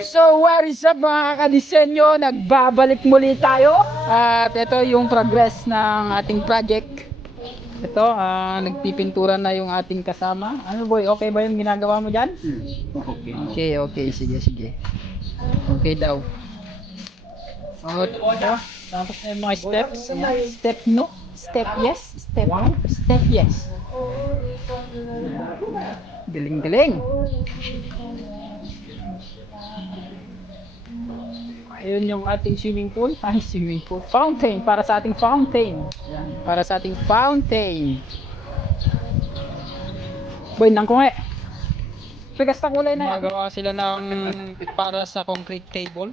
So what is up mga kadisenyo, nagbabalik muli tayo at ito yung progress ng ating project. Ito, nagpipintura na yung ating kasama. Ano boy, okay ba yung ginagawa mo dyan? Okay, sige. Okay daw. Ito, tapos na yung mga steps. Step no, step yes, step yes. Galing. Ayun yung ating swimming pool. Fountain, para sa ating fountain. Para sa ating fountain. Boy, nang kungi. Pigas na kulay na. Magawa sila ng para sa concrete table.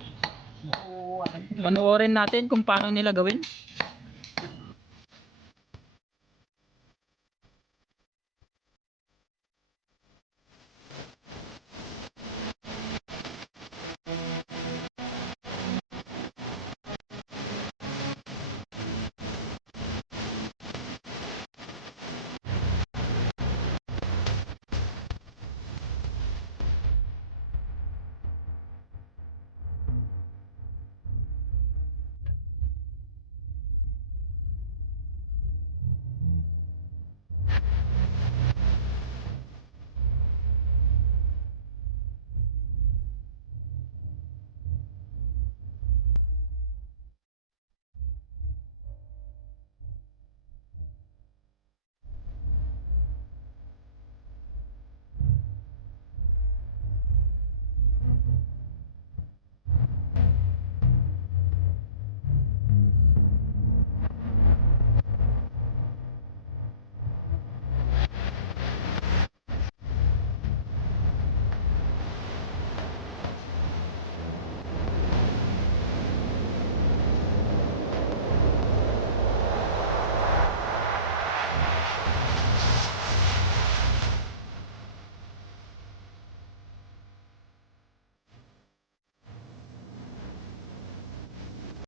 Panoorin natin kung paano nila gawin.